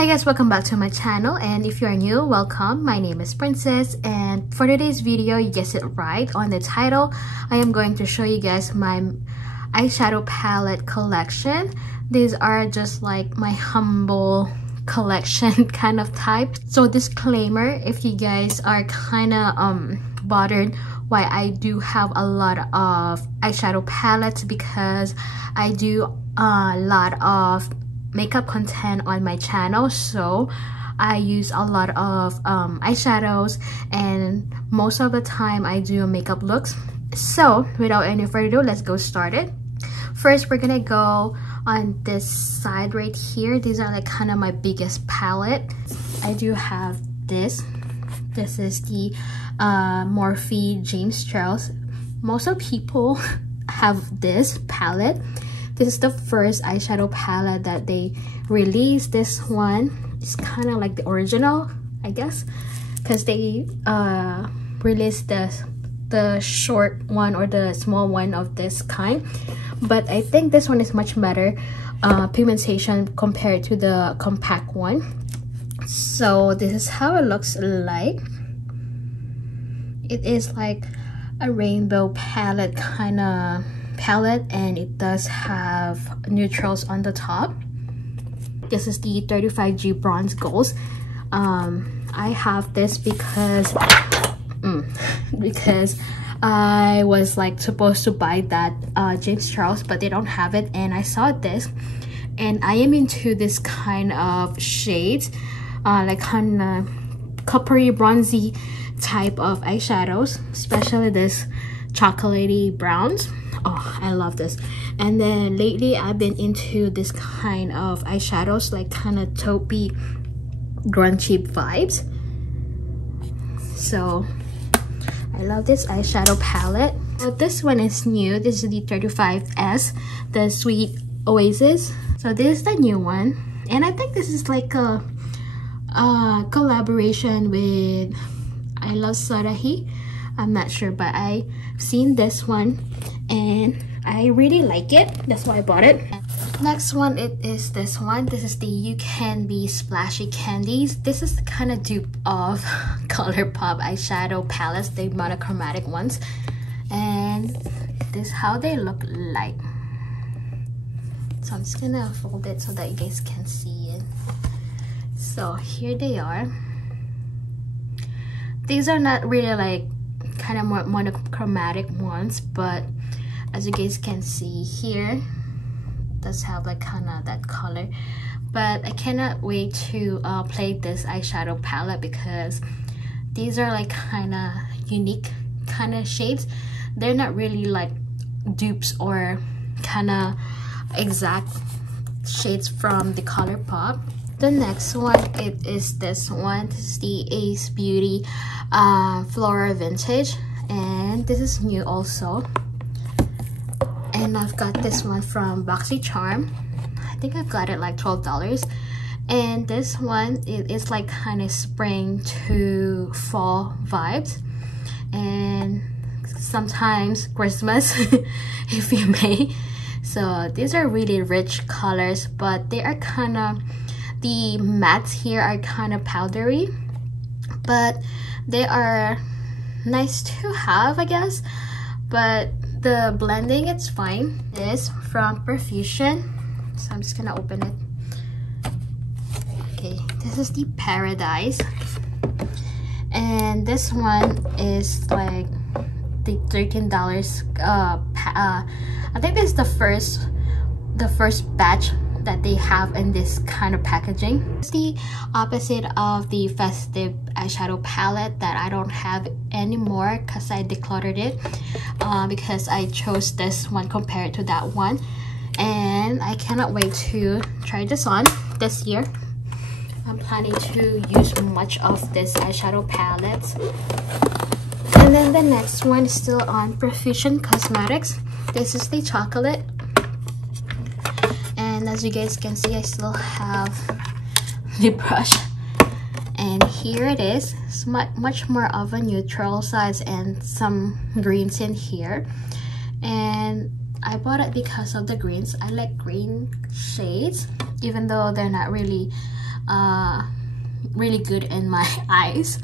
Hi guys, welcome back to my channel, and if you are new, welcome. My name is Princess, and for today's video, you guessed it right on the title, I am going to show you guys my eyeshadow palette collection. These are just like my humble collection kind of type. So disclaimer, if you guys are kind of bothered why I do have a lot of eyeshadow palettes, because I do a lot of makeup content on my channel, so I use a lot of eyeshadows, and most of the time I do makeup looks. So without any further ado, let's go started. First, we're gonna go on this side right here. These are like kind of my biggest palette. I do have this is the Morphe James Charles. Most of people have this palette. This is the first eyeshadow palette that they released. This one is kind of like the original, I guess, because they released the short one or the small one of this kind. But I think this one is much better pigmentation compared to the compact one. So this is how it looks like. It is like a rainbow palette kind of palette, and it does have neutrals on the top. This is the 35G bronze goals. I have this because I was like supposed to buy that James Charles, but they don't have it, and I saw this, and I am into this kind of shades, like kind of coppery bronzy type of eyeshadows, especially this chocolatey browns. Oh, I love this. And then lately I've been into this kind of eyeshadows, like kind of taupey grungy vibes. So I love this eyeshadow palette. So this one is new. This is the 35S, the Sweet Oasis. So this is the new one, and I think this is like a collaboration with I Love Sarahi. I'm not sure, but I've seen this one and I really like it. That's why I bought it. Next one, it is this one. This is the You Can Be Splashy Candies. This is the kind of dupe of ColourPop eyeshadow palettes, the monochromatic ones. And this is how they look like. So I'm just gonna fold it so that you guys can see it. So here they are. These are not really like kind of more monochromatic ones, but as you guys can see here, it does have like kind of that color. But I cannot wait to play this eyeshadow palette, because these are like kind of unique kind of shades. They're not really like dupes or kind of exact shades from the ColourPop. The next one, it is this one. This is the Ace Beauty Flora Vintage, and this is new also. And I've got this one from BoxyCharm. I think I've got it like $12. And this one, it is like kind of spring to fall vibes, and sometimes Christmas if you may. So these are really rich colors, but they are kind of, the mattes here are kind of powdery, but they are nice to have, I guess. But the blending, it's fine. This from Perfusion, so I'm just gonna open it. Okay, this is the Paradise, and this one is like the $13. I think this is the first batch that they have in this kind of packaging. It's the opposite of the festive eyeshadow palette that I don't have anymore, because I decluttered it, because I chose this one compared to that one, and I cannot wait to try this on this year. I'm planning to use much of this eyeshadow palette. And then the next one is still on Muse Cosmetics. This is the chocolate. And as you guys can see, I still have the brush, and here it is. It's much more of a neutral size and some greens in here, and I bought it because of the greens. I like green shades, even though they're not really really good in my eyes,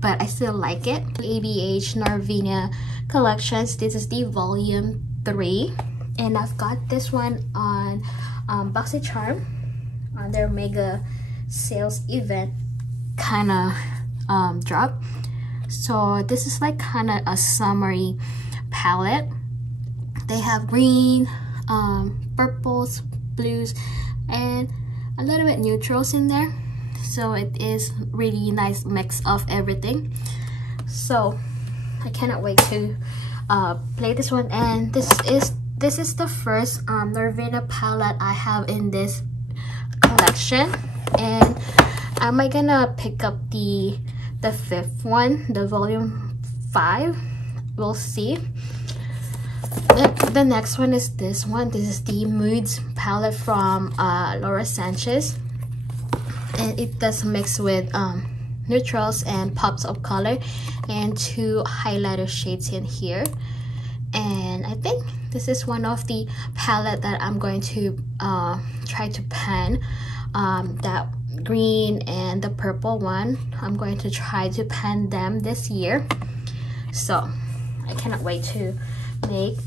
but I still like it. ABH Norvina collections. This is the volume 3, and I've got this one on BoxyCharm on their mega sales event kind of drop. So this is like kind of a summery palette. They have green, purples, blues, and a little bit neutrals in there. So it is really nice mix of everything. So I cannot wait to play this one. And this is the first Norvina palette I have in this collection, and am I gonna pick up the 5th one, the volume 5? We'll see. The next one is this one. This is the Moods palette from Laura Sanchez, and it does mix with neutrals and pops of color and 2 highlighter shades in here. And I think this is one of the palette that I'm going to try to pan. That green and the purple one, I'm going to try to pan them this year. So I cannot wait to make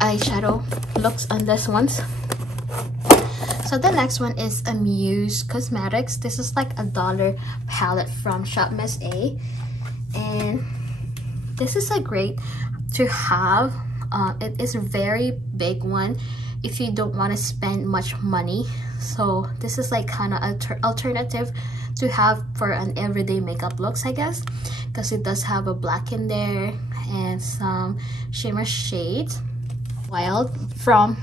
eyeshadow looks on this ones. So the next one is a Muse Cosmetics. This is like $1 palette from Shop Miss A, and this is a great to have. It is a very big one if you don't want to spend much money. So this is like kind of alternative to have for an everyday makeup looks, I guess, because it does have a black in there and some shimmer shades. Wild from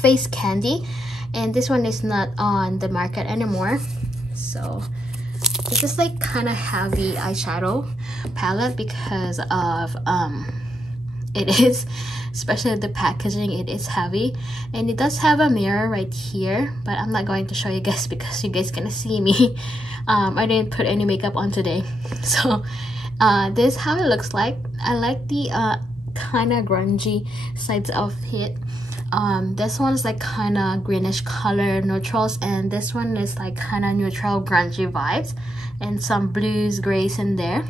Face Candy, and this one is not on the market anymore. So this is like kind of heavy eyeshadow palette because of it is, especially the packaging, it is heavy, and it does have a mirror right here, but I'm not going to show you guys because you guys gonna see me. I didn't put any makeup on today. So this is how it looks like. I like the kind of grungy sides of it. This one is like kind of greenish color neutrals, and this one is like kind of neutral grungy vibes and some blues, grays in there.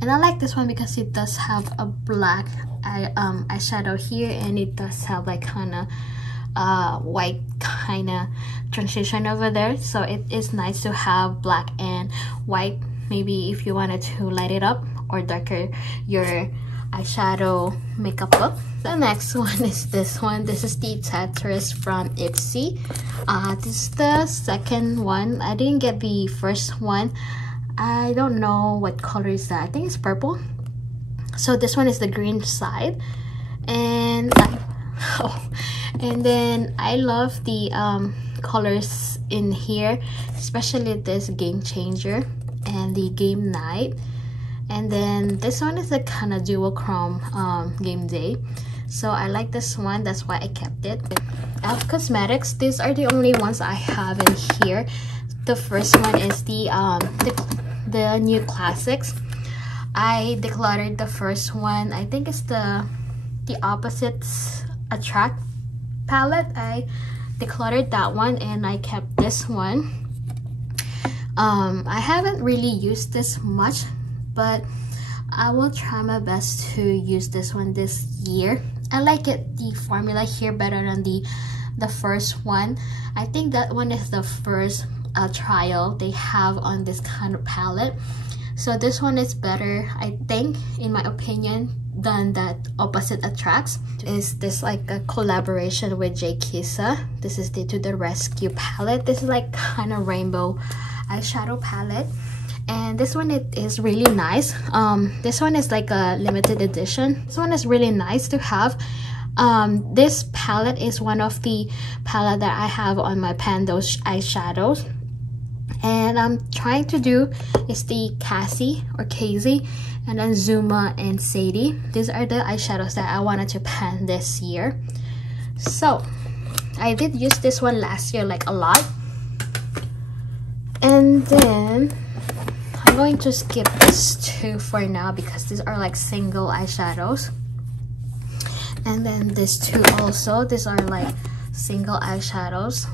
And I like this one because it does have a black eyeshadow here, and it does have like kind of white kind of transition over there. So it is nice to have black and white, maybe if you wanted to light it up or darker your eyeshadow makeup look. The next one is this one. This is the Tetris from Ipsy. This is the second one. I didn't get the first one. I don't know what color is that. I think it's purple. So this one is the green side, and and then I love the colors in here, especially this Game Changer and the Game Night. And then this one is a kind of duochrome Game Day. So I like this one, that's why I kept it. Elf Cosmetics, these are the only ones I have in here. The first one is the new classics. I decluttered the first one. I think it's the Opposites Attract palette. I decluttered that one and I kept this one. I haven't really used this much, but I will try my best to use this one this year. I like it, the formula here, better than the first one. I think that one is the first trial they have on this kind of palette. So this one is better, I think, in my opinion, than that Opposite Attracts. Is this like a collaboration with J. Kissa? This is the To The Rescue palette. This is like kind of rainbow eyeshadow palette, and this one, it is really nice. This one is like a limited edition. This one is really nice to have. This palette is one of the palette that I have on my Pandos eyeshadows, and I'm trying to do is the Cassie or Casey, and then Zuma and Sadie. These are the eyeshadows that I wanted to pan this year. So I did use this one last year like a lot, and then I'm going to skip this two for now because these are like single eyeshadows. And then this two also, these are like single eyeshadows.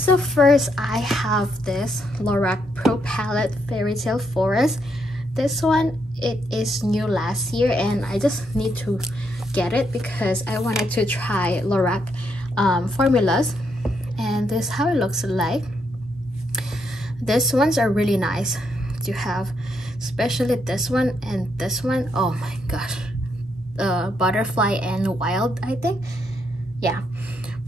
So first I have this Lorac Pro Palette Fairy Tale Forest. This one, it is new last year and I just need to get it because I wanted to try Lorac formulas, and this is how it looks like. These ones are really nice to have, especially this one and this one. Oh my gosh, Butterfly and Wild, I think. Yeah,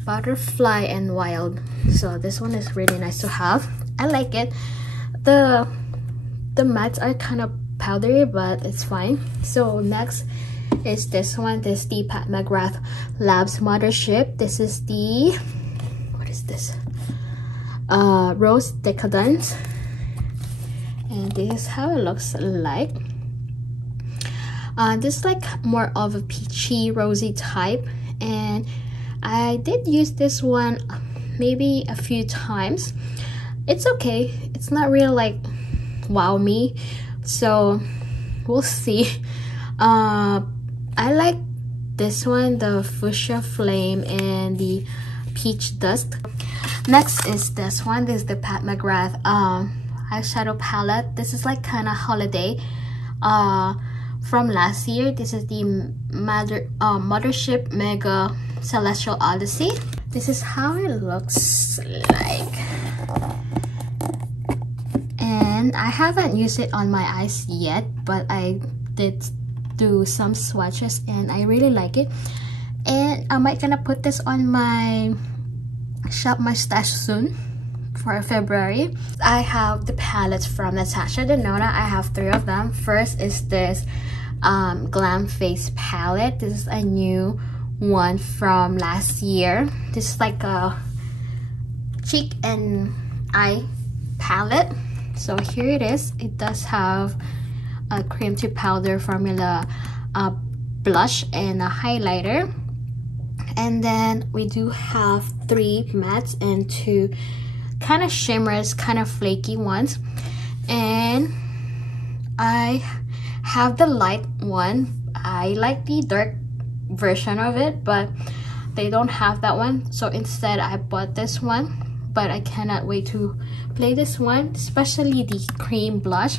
Butterfly and Wild. So this one is really nice to have. I like it. The mattes are kind of powdery, but it's fine. So next is this one. This is the Pat McGrath Labs Mothership. This is the, what is this? Rose Decadence, and this is how it looks like. This is like more of a peachy rosy type, and I did use this one maybe a few times. It's okay, it's not really like wow me, so we'll see. I like this one, the Fuchsia Flame and the Peach Dust. Next is this one. This is the Pat McGrath eyeshadow palette. This is like kind of holiday from last year. This is the Mothership Mega Celestial Odyssey. This is how it looks like, and I haven't used it on my eyes yet, but I did do some swatches and I really like it, and I might gonna put this on my shop my stash soon for February. I have the palettes from Natasha Denona. I have 3 of them. First is this Glam Face palette. This is a new one from last year. This is like a cheek and eye palette. So here it is. It does have a cream to powder formula, blush and a highlighter. And then we do have 3 mattes and 2 kind of shimmers, kind of flaky ones. And I have the light one. I like the dark version of it, but they don't have that one. So instead I bought this one, but I cannot wait to play this one, especially the cream blush.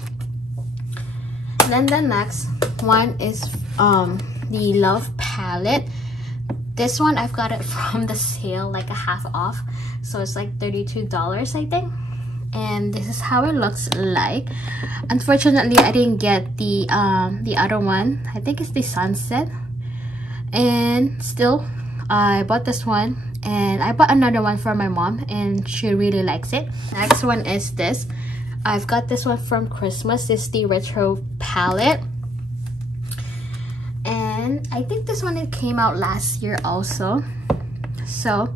And then the next one is the Love palette. This one I've got it from the sale, like a half off, so it's like $32 I think. And this is how it looks like. Unfortunately I didn't get the other one. I think it's the Sunset, and still I bought this one, and I bought another one for my mom and she really likes it. Next one is this. I've got this one from Christmas. It's the Retro palette. And I think this one, it came out last year also. So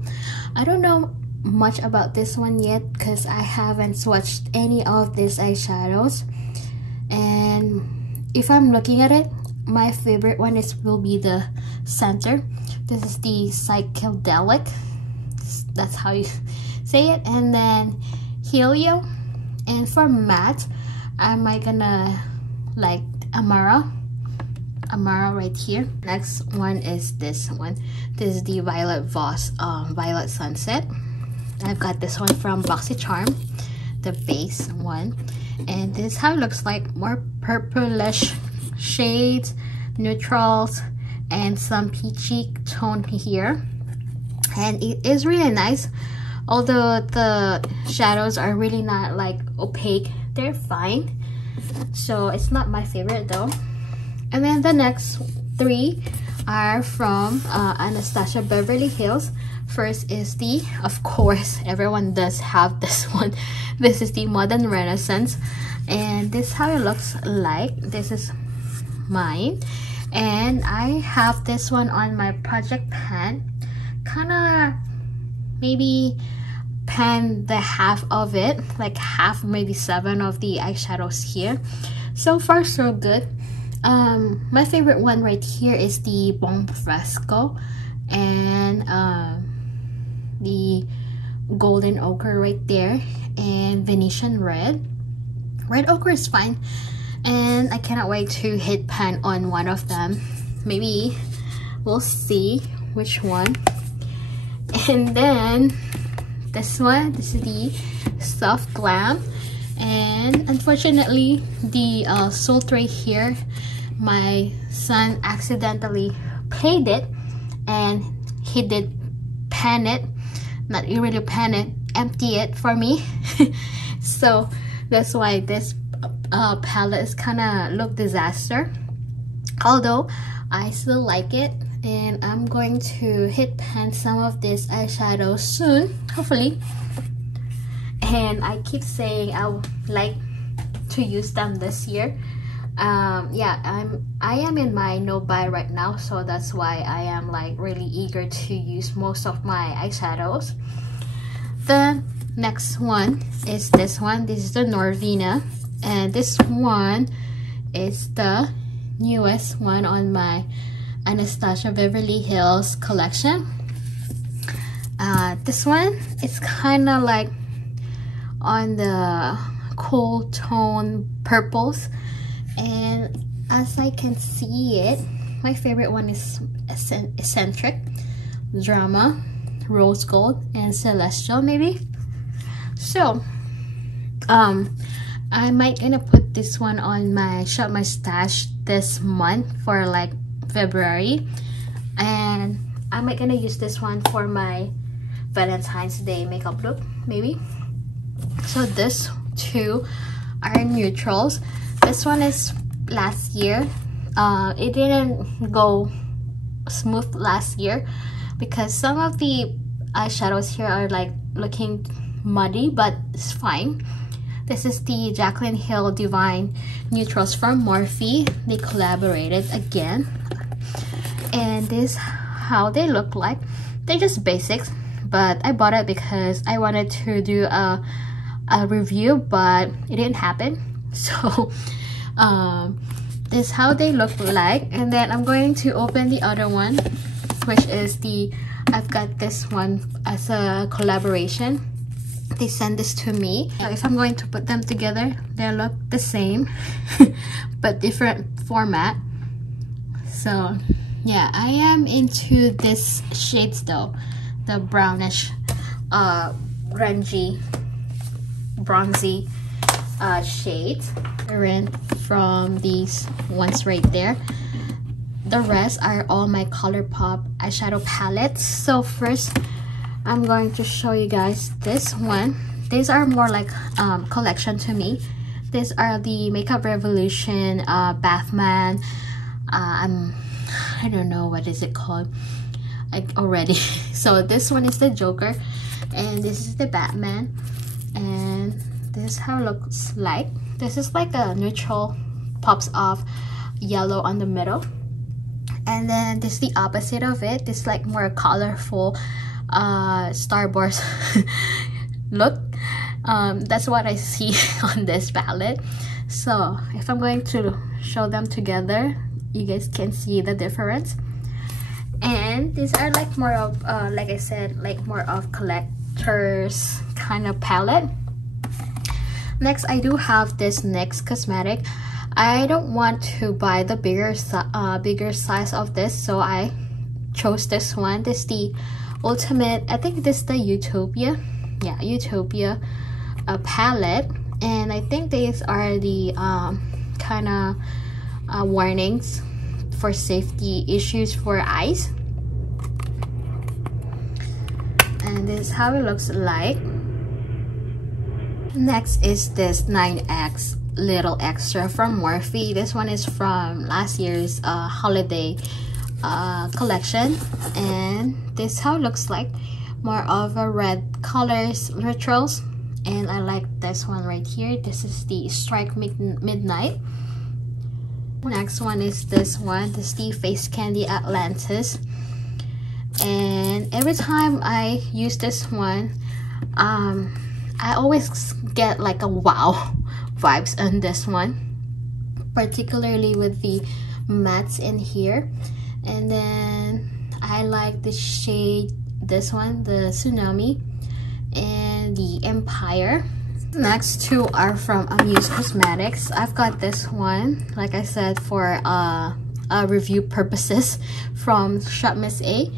I don't know much about this one yet because I haven't swatched any of these eyeshadows. And if I'm looking at it, my favorite one will be the center. This is the Psychedelic. That's how you say it. And then Helio. And for matte, am I gonna like Amara right here. Next one is this one. This is the Violet Voss Violet Sunset. I've got this one from BoxyCharm, the base one, and this is how it looks like. More purplish shades, neutrals, and some peachy tone here, and it is really nice. Although the shadows are really not like opaque, they're fine, so it's not my favorite though. And then the next 3 are from Anastasia Beverly Hills. First is the, of course, everyone does have this one. This is the Modern Renaissance, and this is how it looks like. This is mine, and I have this one on my project pan. Kinda maybe pan the half of it, like half, maybe 7 of the eyeshadows here. So far so good. My favorite one right here is the Bon Fresco and the Golden Ochre right there, and Venetian Red. Red Ochre is fine, and I cannot wait to hit pan on one of them. Maybe we'll see which one. And then this one. This is the Soft Glam, and unfortunately the salt right here, my son accidentally played it and he did pan it, not really pan it, empty it for me. So that's why this palette is kind of look disaster, although I still like it, and I'm going to hit pan some of this eyeshadow soon, hopefully. And I keep saying I would like to use them this year. Yeah, I am in my no buy right now, so that's why I am like really eager to use most of my eyeshadows. The next one is this one. This is the Norvina, and this one is the newest one on my Anastasia Beverly Hills collection. This one is kind of like on the cool tone purples, and as I can see it, my favorite one is Eccentric, Drama, Rose Gold, and Celestial maybe. So I might gonna put this one on my Shop My Stash this month for like February, and I might gonna use this one for my Valentine's Day makeup look maybe. So this two are neutrals. This one is last year. It didn't go smooth last year because some of the eyeshadows here are like looking muddy, but it's fine. This is the Jaclyn Hill Divine Neutrals from Morphe. They collaborated again, and this how they look like. They're just basics, but I bought it because I wanted to do a review, but it didn't happen. So this is how they look like. And then I'm going to open the other one, which is the, I've got this one as a collaboration. They sent this to me. So if I'm going to put them together, they look the same but different format. So yeah, I am into this shades though, the brownish grungy bronzy shades. Different from these ones right there. The rest are all my ColourPop eyeshadow palettes. So first I'm going to show you guys this one. These are more like collection to me. These are the Makeup Revolution Bathman. I don't know what is it called already. So this one is the Joker, and this is the Batman, and this is how it looks like. This is like a neutral, pops off yellow on the middle, and then this is the opposite of it. This is like more colorful Star Wars look. That's what I see on this palette. So if I'm going to show them together, you guys can see the difference. And these are like more of like I said, like more of collectors kind of palette. Next, I do have this Muse Cosmetics. I don't want to buy the bigger size of this, so I chose this one. This is the Ultimate, I think this is the Utopia, yeah, Utopia palette, and I think these are the kind of warnings for safety issues for eyes. And this is how it looks like. Next is this 9X Little Extra from Morphe. This one is from last year's holiday collection, and this is how it looks like. More of a red colors neutrals, and I like this one right here. This is the Strike Midnight. Next one is this one. This is the Face Candy Atlantis, and every time I use this one, I always get like a wow vibes on this one, particularly with the mattes in here. And then I like the shade, this one, the Tsunami, and the Empire. Next two are from Muse Cosmetics. I've got this one, like I said, for review purposes from Shop Miss A,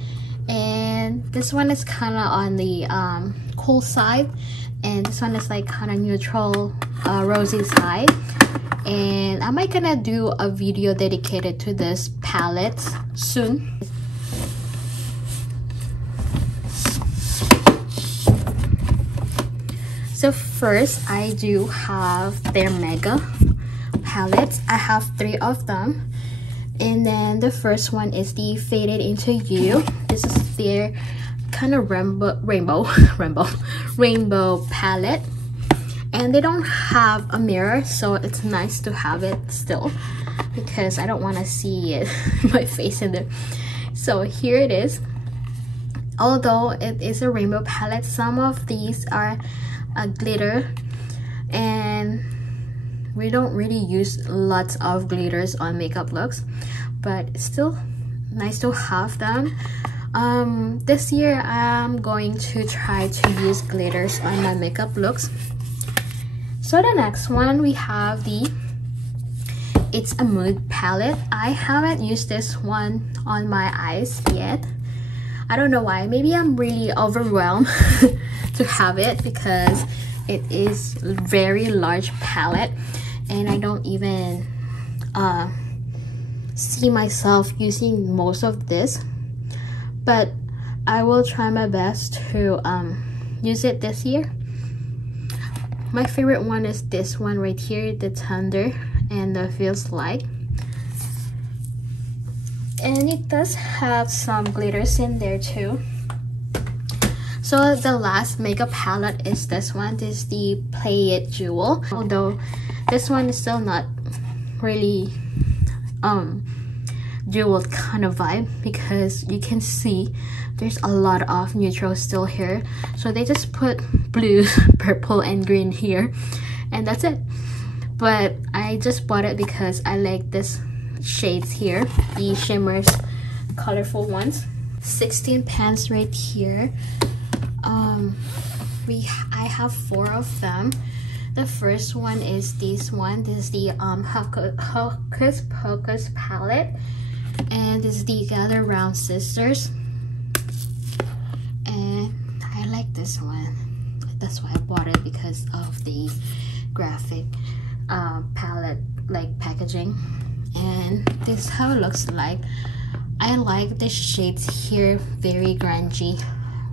and this one is kind of on the cool side, and this one is like kind of neutral rosy side. And am I gonna do a video dedicated to this palette soon? So first, I do have their mega palettes. I have 3 of them, and then the first one is the Faded Into You. This is their kind of rainbow palette, and they don't have a mirror, so it's nice to have it still because I don't want to see it my face in there. So here it is. Although it is a rainbow palette, some of these are a glitter, and we don't really use lots of glitters on makeup looks, but it's still nice to have them. This year I'm going to try to use glitters on my makeup looks. So the next one, we have the It's a Mood palette. I haven't used this one on my eyes yet. I don't know why. Maybe I'm really overwhelmed to have it because it is a very large palette, and I don't even see myself using most of this, but I will try my best to use it this year. My favorite one is this one right here, the Entendre and the Feels Like. And it does have some glitters in there too. So the last makeup palette is this one. This is the Play It Jewel. Although this one is still not really jewel kind of vibe, because you can see there's a lot of neutrals still here. So they just put blue, purple, and green here, and that's it. But I just bought it because I like this shades here, the shimmers, colorful ones. 16 pans right here. I have 4 of them. The first one is this one. This is the Hocus Pocus palette, and this is the Gather Round Sisters, and I like this one. That's why I bought it, because of the graphic palette like packaging. And this is how it looks like. I like the shades here, very grungy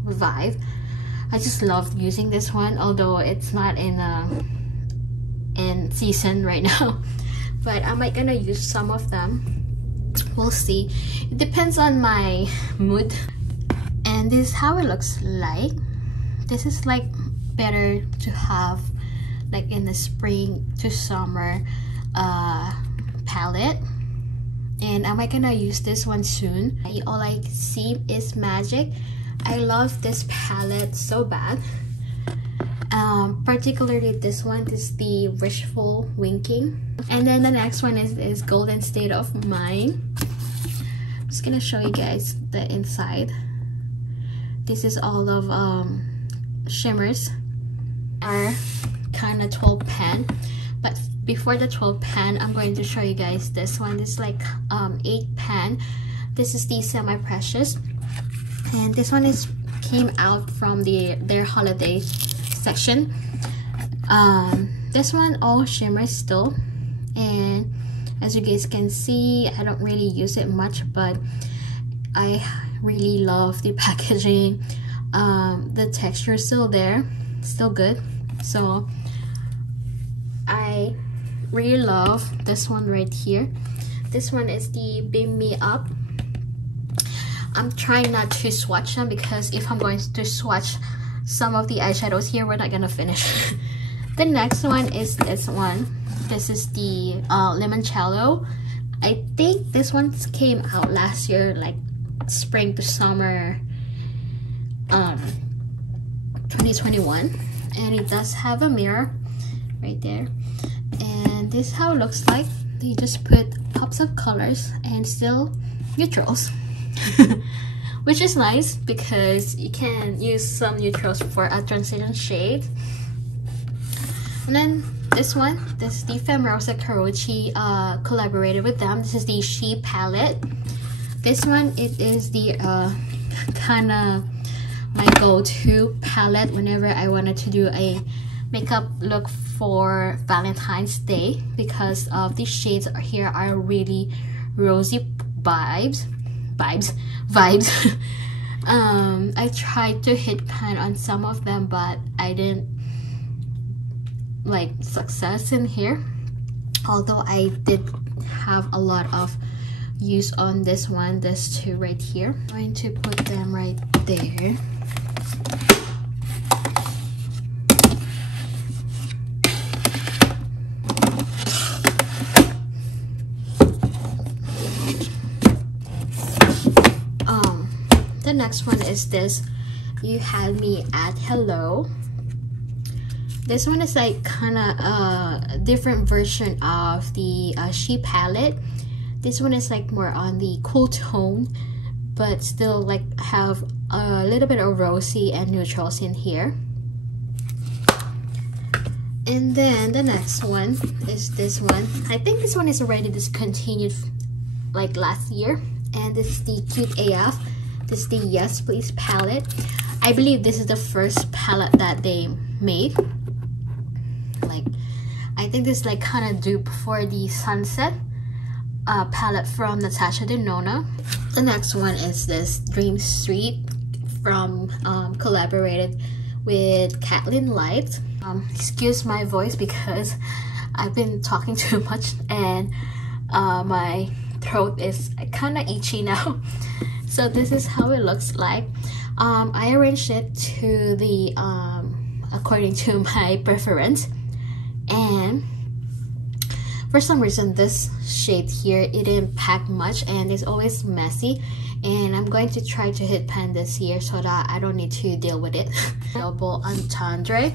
vibe. I just love using this one, although it's not in season right now, but I might gonna use some of them. We'll see. It depends on my mood. And this is how it looks like. This is like better to have like in the spring to summer palette, and am I gonna use this one soon. All I see is magic. I love this palette so bad, particularly this one. This is the Wishful Winking, and then the next one is Golden State of Mind. I'm just gonna show you guys the inside. This is all of shimmers, are kind of 12 pan, but before the 12 pan, I'm going to show you guys this one. This is like 8 pan. This is the Semi Precious, and this one came out from their holiday section. This one all shimmers still, and as you guys can see, I don't really use it much, but I really love the packaging. The texture is still there, still good. So I really love this one right here. This one is the Beam Me Up. I'm trying not to swatch them, because if I'm going to swatch some of the eyeshadows here, we're not gonna finish. The next one is this one. This is the Limoncello. I think this one came out last year, like spring to summer 2021, and it does have a mirror right there. And this is how it looks like. They just put pops of colors and still neutrals. Which is nice, because you can use some neutrals for a transition shade. And then this one, this is the Femrosa Karochi, collaborated with them. This is the She palette. This one, it is the kind of my go-to palette whenever I wanted to do a makeup look for Valentine's Day, because of these shades here are really rosy vibes. I tried to hit pan on some of them, but I didn't like success in here, although I did have a lot of use on this one, this two right here. I'm going to put them right there. The next one is this You Had Me at Hello. This one is like kind of a different version of the She palette. This one is like more on the cool tone, but still like have a little bit of rosy and neutrals in here. And then the next one is this one. I think this one is already discontinued like last year, and this is the Cute AF. This is the Yes Please palette. I believe this is the first palette that they made. Like, I think this is like kind of dupe for the Sunset palette from Natasha Denona. The next one is this Dream Street from collaborated with Kathleen Light. Excuse my voice because I've been talking too much and my throat is kind of itchy now. So this is how it looks like. I arranged it to the according to my preference, and for some reason this shade here, it didn't pack much and it's always messy, and I'm going to try to hit pan this here so that I don't need to deal with it. Double Entendre.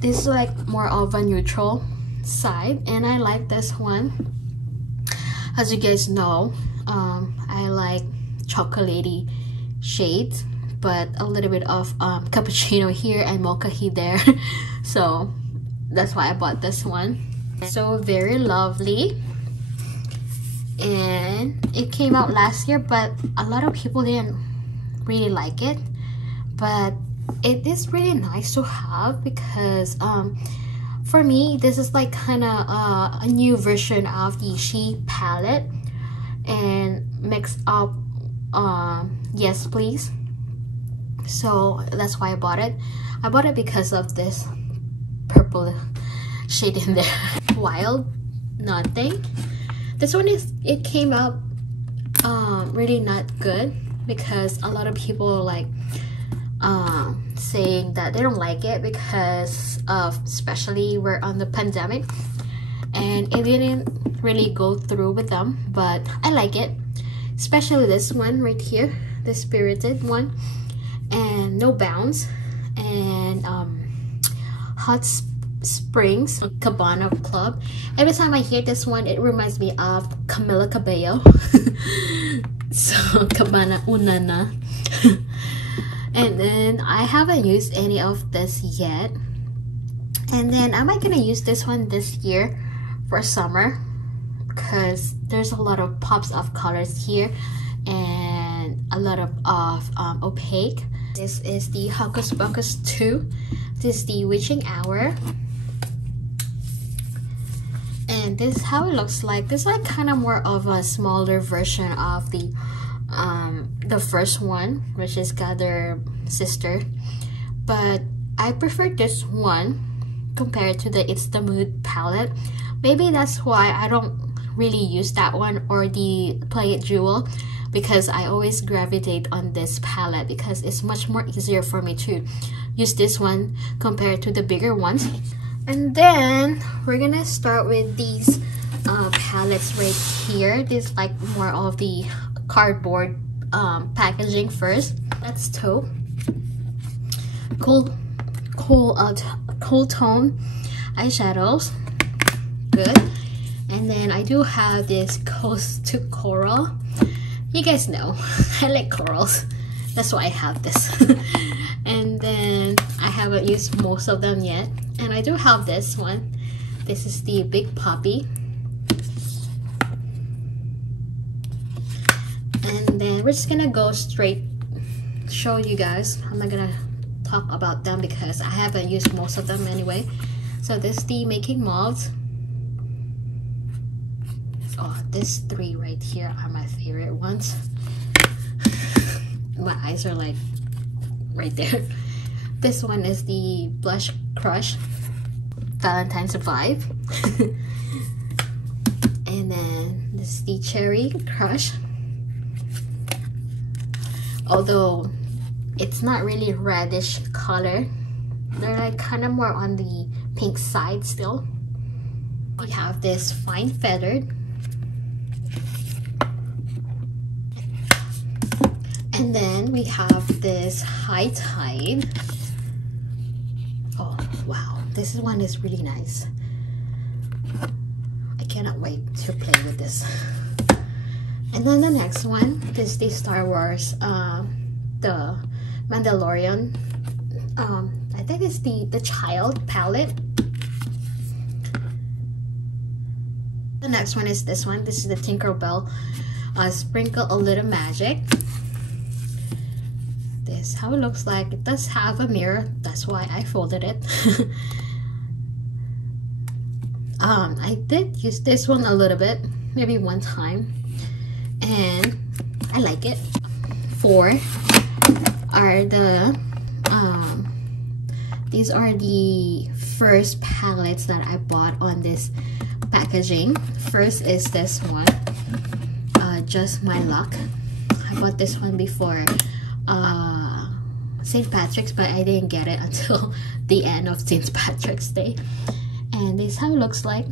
This is like more of a neutral side, and I like this one. As you guys know, I like chocolatey shades, but a little bit of cappuccino here and mocha here there. So that's why I bought this one. So very lovely, and it came out last year, but a lot of people didn't really like it, but it is really nice to have because for me this is like kind of a new version of the She palette, and mixed up Yes Please. So that's why I bought it. I bought it because of this purple shade in there. Wild Nothing. This one is, it came out really not good because a lot of people like saying that they don't like it because of, especially we're on the pandemic, and it didn't really go through with them, but I like it, especially this one right here, the Spirited one, and No Bounds, and Hot Springs Cabana Club. Every time I hear this one, it reminds me of Camila Cabello. So Cabana Unana. And then I haven't used any of this yet, and then am I gonna use this one this year for summer because there's a lot of pops of colors here and a lot of opaque. This is the Hocus Pocus 2. This is the Witching Hour, and this is how it looks like. This is like kind of more of a smaller version of the first one, which is Gather Sister, but I prefer this one compared to the It's the Mood palette. Maybe that's why I don't really use that one or the Play It Jewel, because I always gravitate on this palette because it's much more easier for me to use this one compared to the bigger ones. And then we're gonna start with these palettes right here. This is like more of the cardboard packaging first. Let's taupe, cool tone eyeshadows, good. And then I do have this Coast to Coral. You guys know I like corals, that's why I have this. And then I haven't used most of them yet, and I do have this one. This is the Big Poppy. And And then we're just gonna go straight show you guys. I'm not gonna talk about them because I haven't used most of them anyway. So this is the Making Mauves. Oh, these three right here are my favorite ones. My eyes are like right there. This one is the Blush Crush Valentine's Vibe. And then this is the Cherry Crush. Although it's not really reddish color, they're like kind of more on the pink side still. We have this Fine Feathered. And then we have this High Tide. Oh wow, this one is really nice. I cannot wait to play with this. And then the next one is the Star Wars, the Mandalorian. I think it's the Child palette. The next one is this one. This is the Tinkerbell Sprinkle a Little Magic. This is how it looks like. It does have a mirror, that's why I folded it. I did use this one a little bit, maybe one time, and I like it. 4 are the these are the first palettes that I bought on this packaging. First is this one, Just My Luck. I bought this one before St. Patrick's, but I didn't get it until the end of St. Patrick's Day. And this is how it looks like.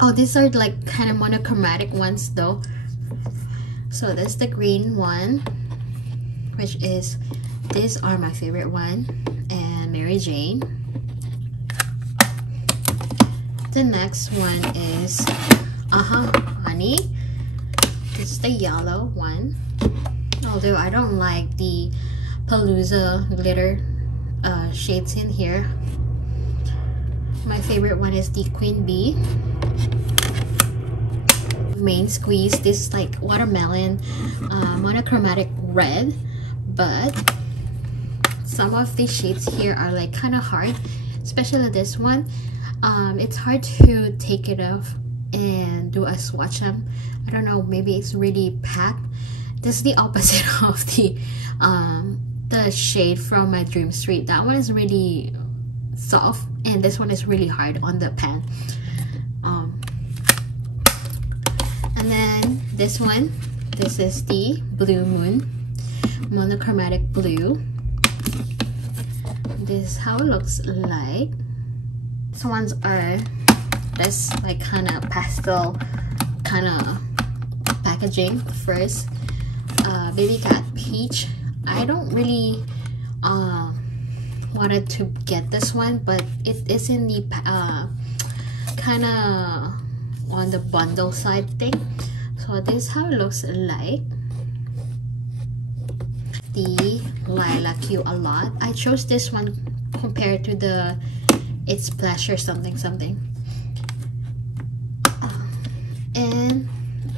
Oh, these are like kind of monochromatic ones though. So that's the green one, which is, these are my favorite one, and Mary Jane. The next one is Honey. This is the yellow one. Although I don't like the Palooza glitter shades in here. My favorite one is the Queen Bee. Main Squeeze. This is like watermelon, monochromatic red, but some of the shades here are like kind of hard, especially this one. It's hard to take it off and do a swatch them. I don't know, maybe it's really packed. This is the opposite of the shade from My Dream Street. That one is really soft, and this one is really hard on the pan. And then this one, this is the Blue Moon Monochromatic Blue. This is how it looks like. These ones are this like kind of pastel kind of packaging. First, Baby Cat Peach. I don't really wanted to get this one, but it is in the kind of on the bundle side thing. So this is how it looks like. The Lilac You a lot. I chose this one compared to the It's Pleasure something something. And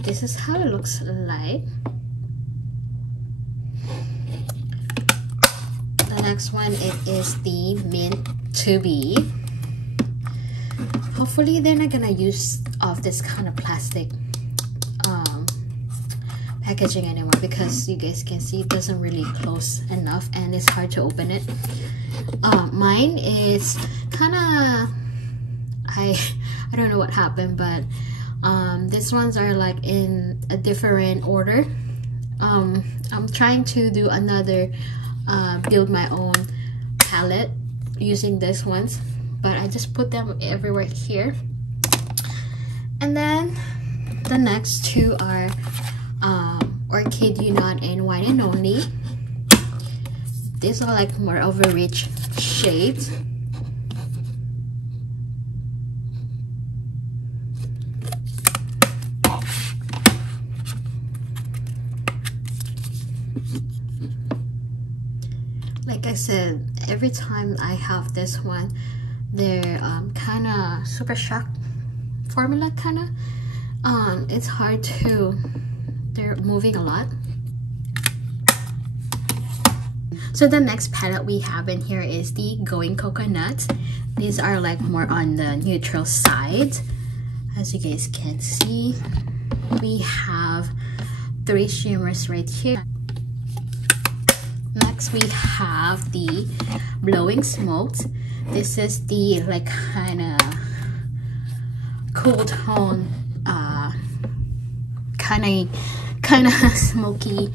this is how it looks like. The next one, it is the Mint To Be. Hopefully they're not gonna use of this kind of plastic packaging anymore, because you guys can see it doesn't really close enough and it's hard to open it. Mine is kind of, I don't know what happened, but these ones are like in a different order. I'm trying to do another build my own palette using these ones, but I just put them everywhere here. And then the next two are Orchid You Not and Wine and Only. These are like more of a rich shades. Like I said, every time I have this one, they're kind of super shock formula kind of. It's hard to, they're moving a lot. So the next palette we have in here is the Going Coconut. These are like more on the neutral side. As you guys can see, we have 3 shimmers right here. Next we have the Blowing Smokes. This is the like kind of cool tone, kind of smoky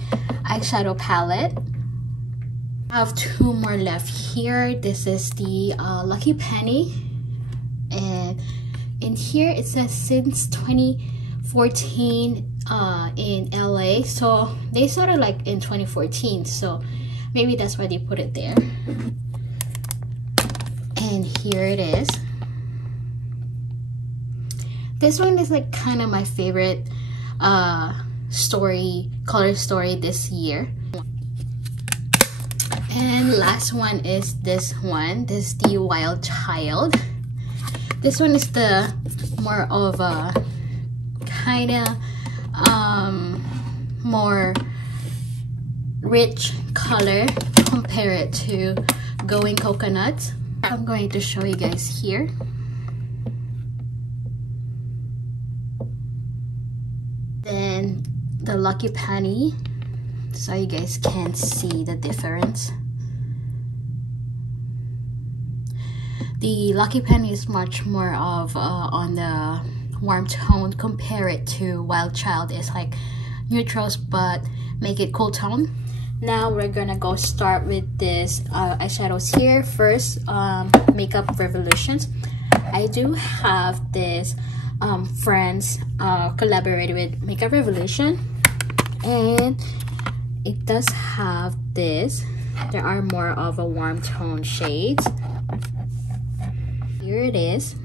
eyeshadow palette. I have 2 more left here. This is the Lucky Penny, and in here it says since 2014 in LA, so they started like in 2014, so maybe that's why they put it there. And here it is. This one is like kind of my favorite color story this year. And last one is this one. This is the Wild Child. This one is the more of a kind of more rich color compared to Going Coconut. I'm going to show you guys here. Then the Lucky Penny, so you guys can see the difference. The Lucky Penny is much more of on the warm tone compared to Wild Child. It's like neutrals but make it cool tone. Now we're gonna go start with this eyeshadows here. First, Makeup Revolutions. I do have this friends collaborated with Makeup Revolution, and it does have this. There are more of a warm tone shades. Here it is.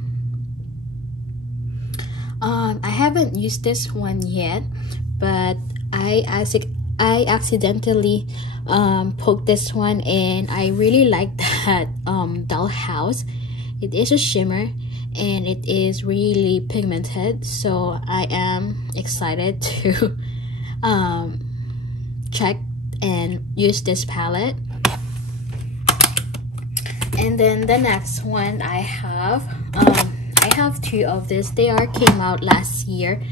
I haven't used this one yet, but I accidentally poked this one, and I really like that dollhouse. It is a shimmer and it is really pigmented, so I am excited to check and use this palette. And then the next one I have 2 of this. They came out last year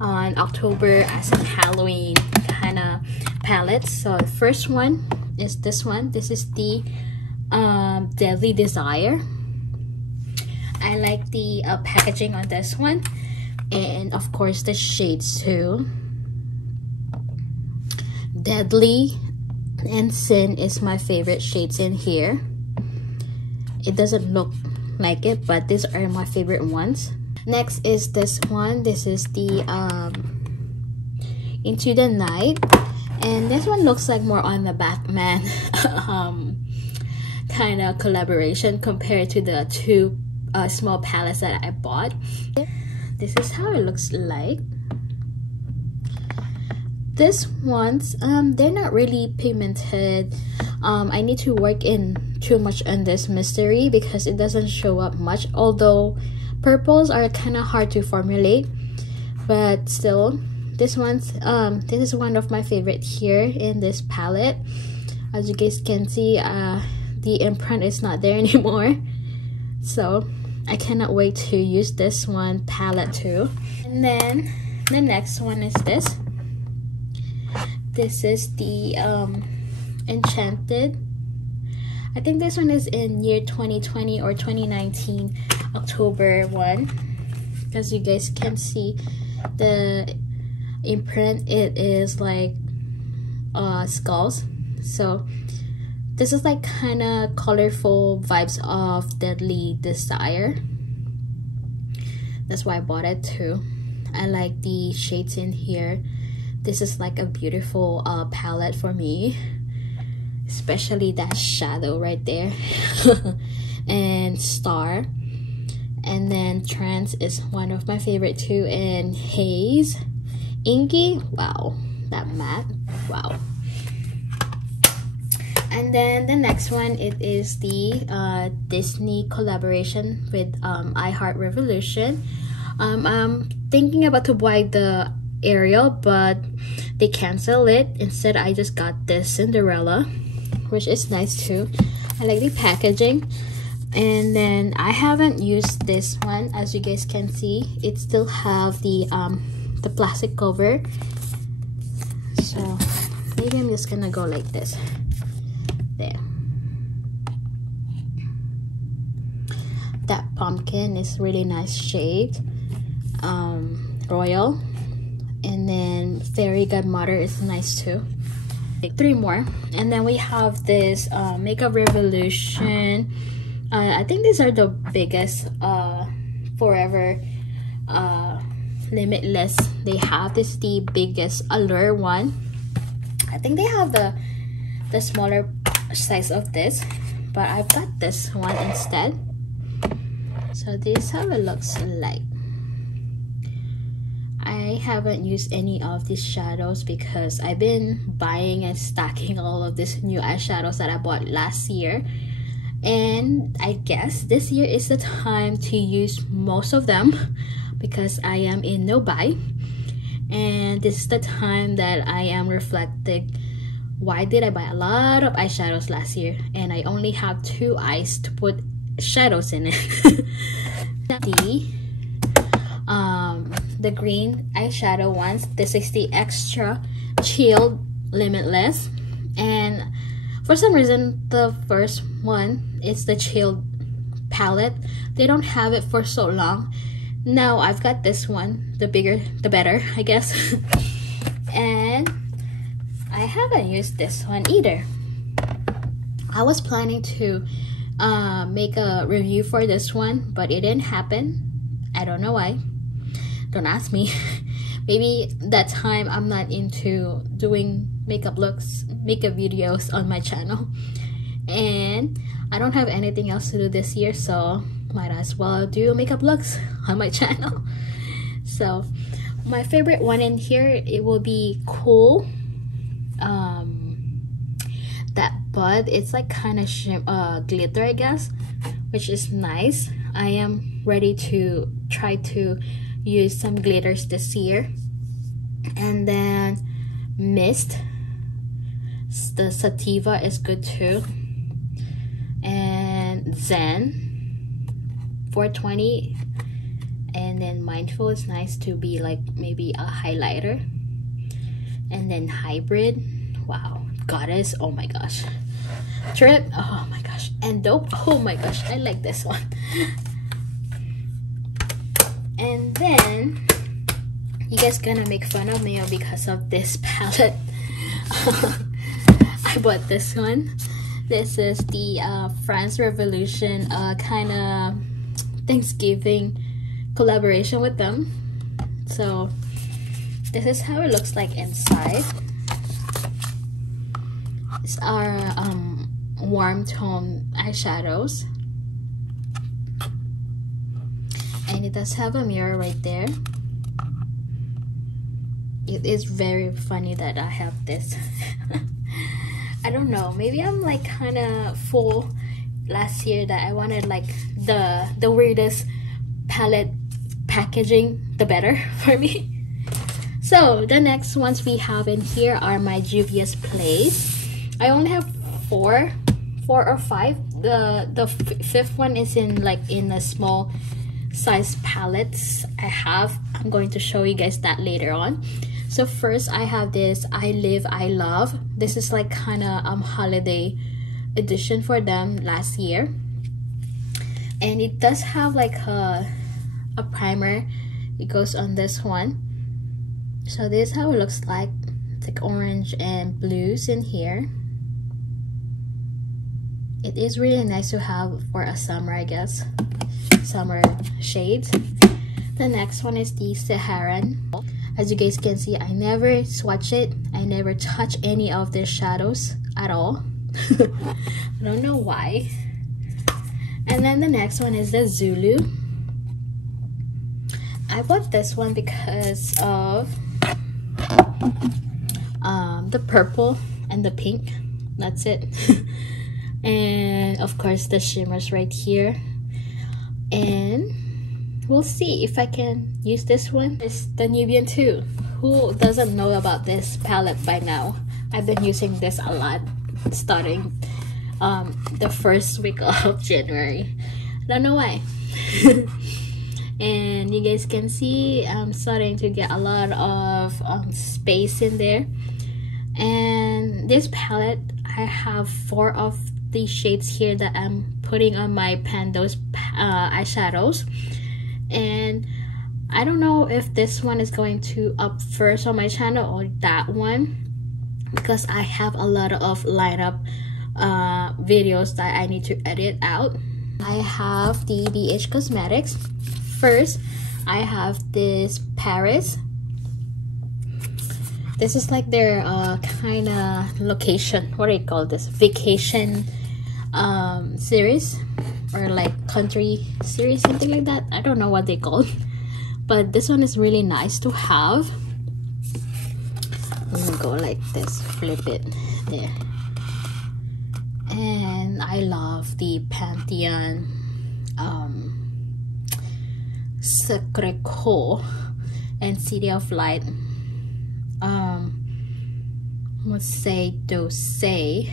on October as a Halloween kind of palette. So the first one is this one. This is the Deadly Desire. I like the packaging on this one, and of course the shades too. Deadly and Sin is my favorite shades in here. It doesn't look like it, but these are my favorite ones. Next is this one. This is the Into the Night, and this one looks like more on the Batman kind of collaboration compared to the 2 small palettes that I bought. This is how it looks like. This ones, they're not really pigmented. I need to work in too much on this mystery because it doesn't show up much, although purples are kind of hard to formulate, but still this one's this is one of my favorite here in this palette. As you guys can see, the imprint is not there anymore, so I cannot wait to use this one palette too. And then the next one is this. This is the Enchanted. I think this one is in year 2020 or 2019 October one. As you guys can see, the imprint, it is like skulls. So this is like kind of colorful vibes of Deadly Desire. That's why I bought it too. I like the shades in here. This is like a beautiful palette for me, especially that shadow right there. And Star, and then Trance is one of my favorite too, and Haze, Inky, wow, that matte, wow. And then the next one, it is the Disney collaboration with iHeart Revolution. I'm thinking about to buy the Ariel, but they cancel it. Instead, I just got this Cinderella, which is nice too. I like the packaging. And then I haven't used this one, as you guys can see. It still have the plastic cover. So maybe I'm just gonna go like this. There. That pumpkin is really nice shade. Royal. And then Fairy Godmother is nice too. Like 3 more. And then we have this Makeup Revolution. I think these are the biggest Forever Limitless they have. This is the biggest Allure one. I think they have the smaller size of this, but I've got this one instead. So this is how it looks like. I haven't used any of these shadows because I've been buying and stacking all of these new eyeshadows that I bought last year. And I guess this year is the time to use most of them because I am in no buy. And this is the time that I am reflecting, why did I buy a lot of eyeshadows last year and I only have 2 eyes to put shadows in it. The green eyeshadow ones. This is the extra chilled limitless, and for some reason the first one is the chilled palette. They don't have it for so long. Now I've got this one, the bigger the better, I guess. And I haven't used this one either. I was planning to make a review for this one, but it didn't happen. I don't know why. Don't ask me. Maybe that time I'm not into doing makeup looks, makeup videos on my channel, and I don't have anything else to do this year, so might as well do makeup looks on my channel. So my favorite one in here, it will be Cool. That bud, it's like kind of glitter, I guess, which is nice. I am ready to try to use some glitters this year. And then Mist, the Sativa is good too. And Zen 420. And then Mindful is nice to be like maybe a highlighter. And then Hybrid, wow. Goddess, oh my gosh. Trip, oh my gosh. And Dope, oh my gosh, I like this one. And then you guys gonna make fun of me because of this palette. I bought this one. This is the France Revolution kind of Thanksgiving collaboration with them. So this is how it looks like inside. It's our warm tone eyeshadows, and it does have a mirror right there. It is very funny that I have this. I don't know, maybe I'm like kind of full last year that I wanted like the weirdest palette packaging, the better for me. So the next ones we have in here are my Juvia's Place. I only have 4 or 5. The 5th one is in a small size palettes I have. I'm going to show you guys that later on. So first I have this I Live I Love. This is like kind of holiday edition for them last year, and it does have like a primer. It goes on this one. So this is how it looks like. It's like orange and blues in here. It is really nice to have for a summer, I guess. Summer shades. The next one is the Saharan. As you guys can see, I never swatch it. I never touch any of the shadows at all. I don't know why. And then the next one is the Zulu. I bought this one because of the purple and the pink. That's it. And of course the shimmers right here, and we'll see if I can use this one. It's the Nubian too. Who doesn't know about this palette by now? I've been using this a lot starting the first week of January. I don't know why. And you guys can see I'm starting to get a lot of space in there. And this palette, I have 4 of the shades here that I'm putting on my Pandos eyeshadows. And I don't know if this one is going to up first on my channel or that one, because I have a lot of lineup videos that I need to edit out. I have the Muse Cosmetics. First, I have this Paris. This is like their kind of location, what do you call this, vacation series, or like country series, something like that. I don't know what they call, but this one is really nice to have. I'm gonna go like this, flip it there. And I love the Pantheon Sacre Coeur and City of Light Mauve Obsessions,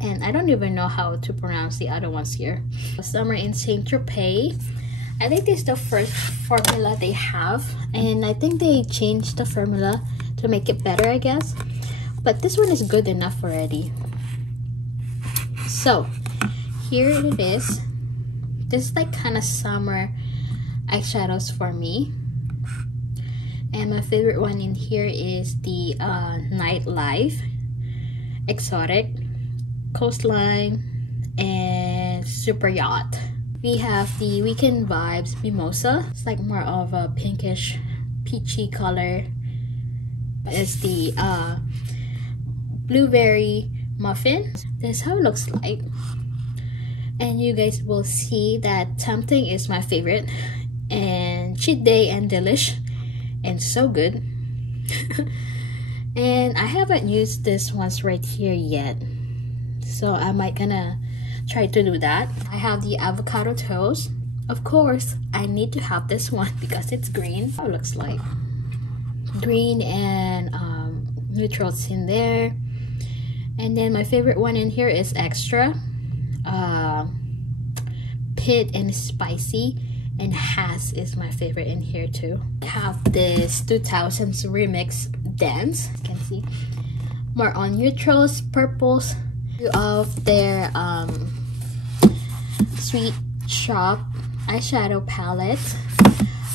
and I don't even know how to pronounce the other ones here. Summer in Saint-Tropez. I think this is the first formula they have, and I think they changed the formula to make it better, I guess, but this one is good enough already. So here it is. This is like kind of summer eyeshadows for me, and my favorite one in here is the Nightlife, Exotic, Coastline, and Super Yacht. We have the Weekend Vibes Mimosa. It's like more of a pinkish peachy color. It's the Blueberry Muffin. This is how it looks like, and you guys will see that Tempting is my favorite, and Cheat Day and Delish, and So Good. And I haven't used this ones right here yet, so I might gonna try to do that. I have the Avocado Toast. Of course, I need to have this one because it's green. How it looks like green and neutrals in there. And then my favorite one in here is Extra, Pit and Spicy, and Has is my favorite in here too. I have this 2000s Remix Dance. You can see more on neutrals, purples, of their Sweet Shop eyeshadow palette.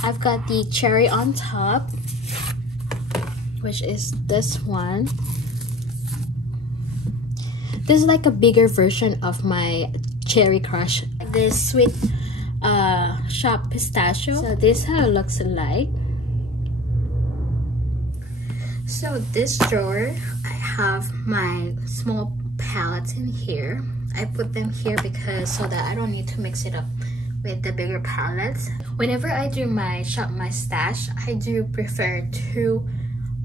I've got the Cherry on Top, which is this one. This is like a bigger version of my Cherry Crush. This Sweet Shop Pistachio. So this is how it looks like. So this drawer, I have my small palettes in here. I put them here because so that I don't need to mix it up with the bigger palettes. Whenever I do my shop my stash, I do prefer 2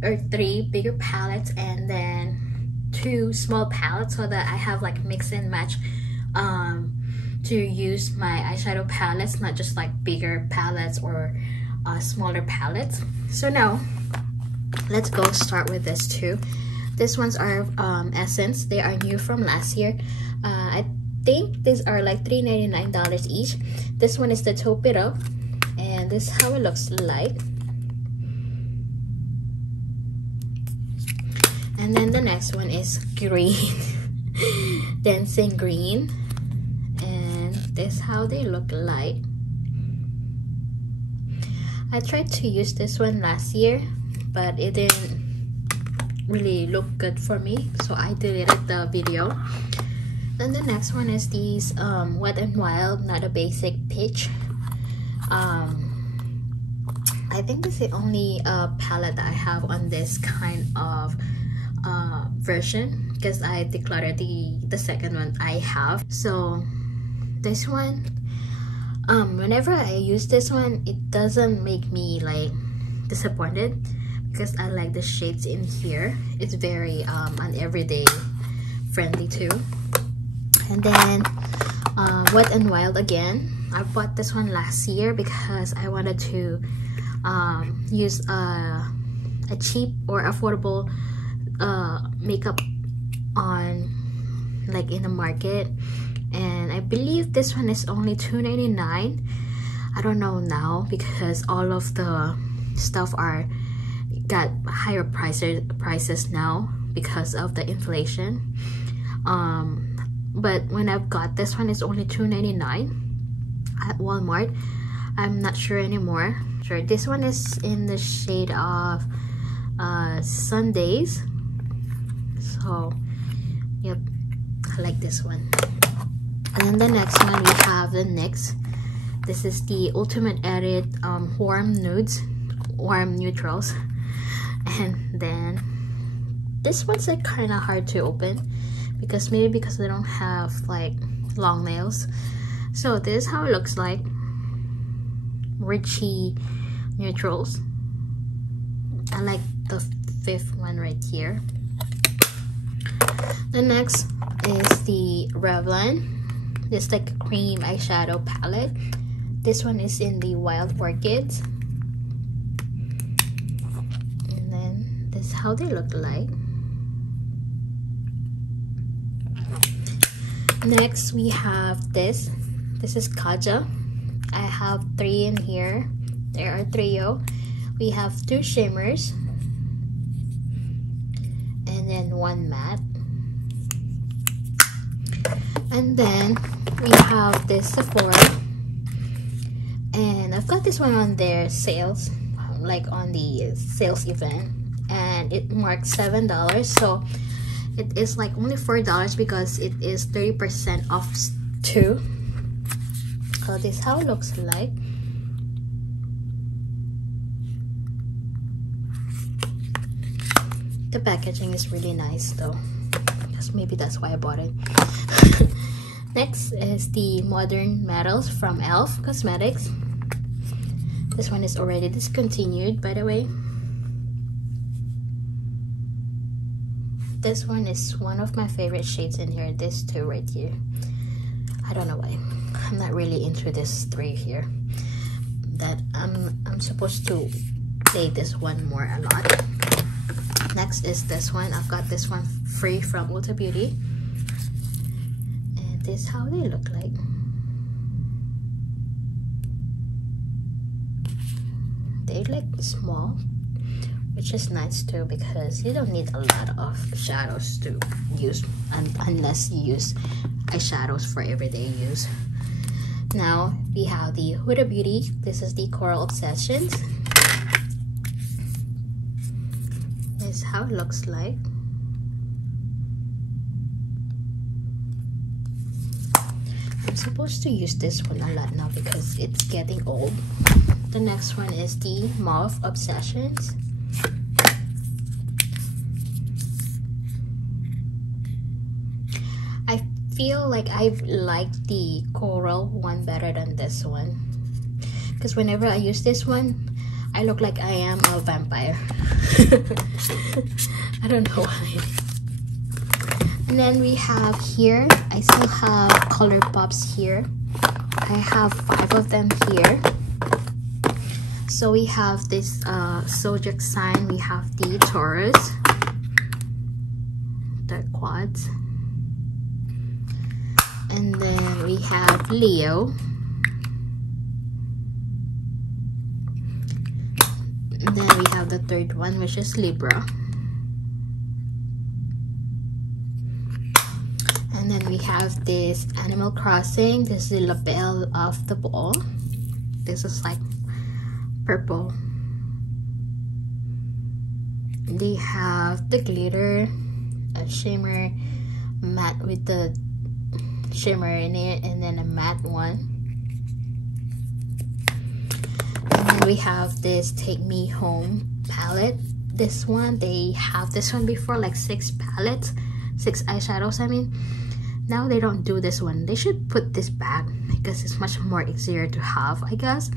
or 3 bigger palettes and then 2 small palettes, so that I have like mix and match to use my eyeshadow palettes, not just like bigger palettes or smaller palettes. So now let's go start with this too. These ones are Essence. They are new from last year. I think these are like $3.99 each. This one is the Taupe It Up, and this is how it looks like. And then the next one is Green, Dancing Green, and this is how they look like. I tried to use this one last year, but it didn't really look good for me, so I deleted the video. Then the next one is these Wet n Wild Not a Basic Peach. I think this is the only palette that I have on this kind of version, because I decluttered the second one I have. So this one, whenever I use this one, it doesn't make me like disappointed, because I like the shades in here. It's very an everyday friendly too. And then Wet n Wild again. I bought this one last year because I wanted to use a cheap or affordable makeup on like in the market, and I believe this one is only $2.99. I don't know now because all of the stuff got higher prices now because of the inflation. But when I've got this one, it's only $2.99 at Walmart. I'm not sure anymore. Sure, this one is in the shade of Sundays. So yep, I like this one. And then the next one we have the NYX. This is the Ultimate Edit warm neutrals. And then this one's like kind of hard to open because maybe because they don't have like long nails. So this is how it looks like. Richie neutrals. I like the fifth one right here. The next is the Revlon. This like a cream eyeshadow palette. This one is in the Wild Orchids. And then this is how they look like. Next we have this. This is Kaja. I have 3 in here. There are trio. We have 2 shimmers and then 1 matte. And then we have this Sephora, and I've got this one on their sales, like on the sales event, and it marked $7, so it is like only $4 because it is 30% off too. So this is how it looks like. The packaging is really nice though, because maybe that's why I bought it. Next is the Modern Metals from Elf Cosmetics. This one is already discontinued, by the way. This one is one of my favorite shades in here. This two right here. I don't know why. I'm not really into this 3 here. That I'm supposed to play this one more a lot. Next is this one. I've got this one free from Huda Beauty. And this is how they look like. They're like small, which is nice too because you don't need a lot of shadows to use unless you use eyeshadows for everyday use. Now we have the Huda Beauty. This is the Coral Obsessions. This is how it looks like. I'm supposed to use this one a lot now because it's getting old. The next one is the Mauve Obsessions. I feel like I've liked the coral one better than this one because whenever I use this one I look like I am a vampire. I don't know why. And then we have here, I still have Color Pops here. I have 5 of them here. So we have this zodiac sign, we have the Taurus, the quads, and then we have Leo, and then we have the 3rd one, which is Libra, and then we have this Animal Crossing. This is the lapel of the ball. This is like purple. They have the glitter, a shimmer, matte with the shimmer in it, and then a matte one. And then we have this Take Me Home palette. This one, they have this one before, like 6 palettes, 6 eyeshadows I mean. Now they don't do this one. They should put this back because it's much more easier to have, I guess.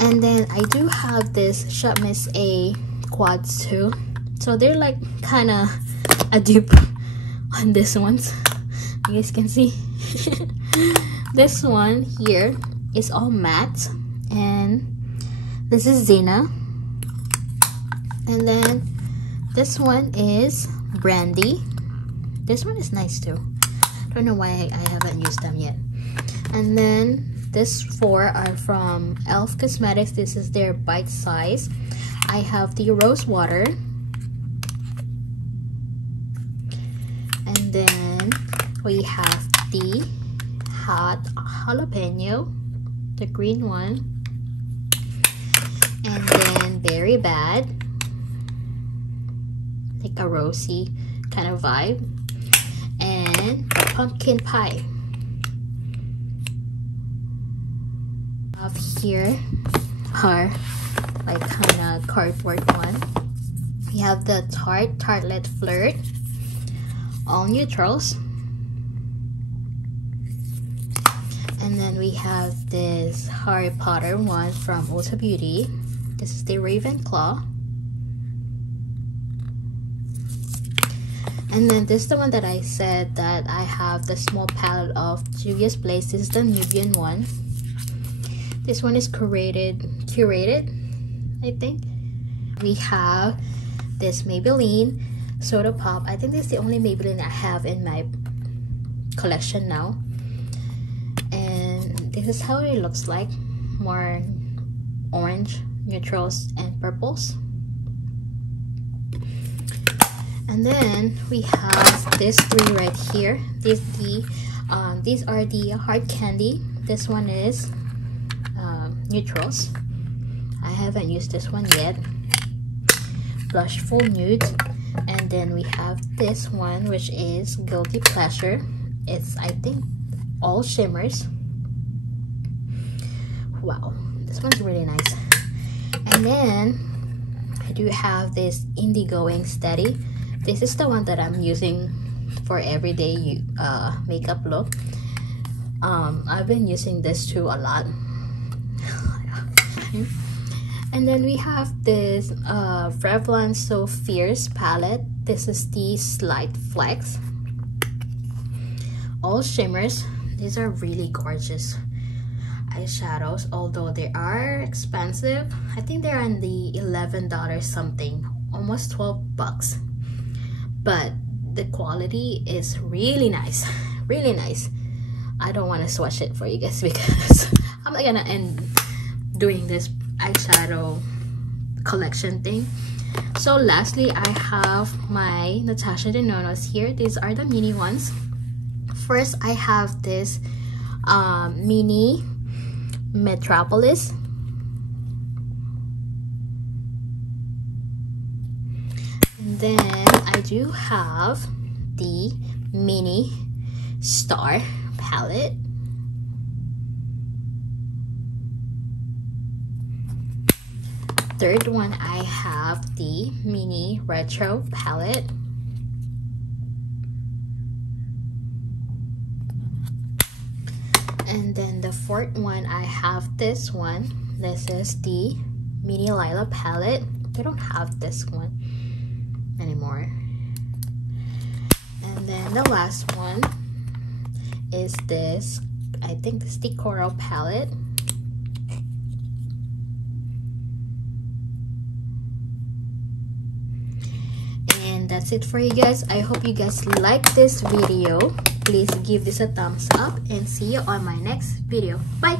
And then I do have this Shop Miss A quads too. So they're like kind of a dupe on this ones. You guys can see. This one here is all matte. And this is Zena. And then This one is Brandy. This one is nice too. Don't know why I haven't used them yet. And then this 4 are from Elf Cosmetics. This is their bite size. I have the rose water. And then we have the hot jalapeno, the green one. And then Very Bad, like a rosy kind of vibe. And the pumpkin pie. Up here are like kind of cardboard one. We have the Tartlet Flirt, all neutrals. And then we have this Harry Potter one from Huda Beauty. This is the Ravenclaw. And then this is the one that I said that I have the small palette of Juvia's Place. This is the Nubian one. This one is curated, I think. We have this Maybelline Soda Pop. I think this is the only Maybelline I have in my collection now. And this is how it looks like. More orange, neutrals, and purples. And then we have these 3 right here. These are the hard candy. This one is neutrals. I haven't used this one yet. Blush Full Nude. And then we have this one, which is Guilty Pleasure. It's, I think, all shimmers. Wow, this one's really nice. And then I do have this Indigoing Steady. This is the one that I'm using for everyday makeup look. I've been using this too a lot. And then we have this Revlon So Fierce palette. This is the Slight Flex. All shimmers. These are really gorgeous eyeshadows, although they are expensive. I think they're on the $11 something, almost 12 bucks. But the quality is really nice, really nice. I don't want to swatch it for you guys because I'm not gonna end doing this eyeshadow collection thing. So lastly, I have my Natasha Denonos here. These are the mini ones. First, I have this mini Metropolis. And then I do have the mini Star palette. Third one, I have the mini Retro palette. And then the fourth one, I have this one. This is the mini Lila palette. They don't have this one anymore. And then the last one is this, I think this is the Coral palette. And that's it for you guys. I hope you guys like this video. Please give this a thumbs up and see you on my next video. Bye.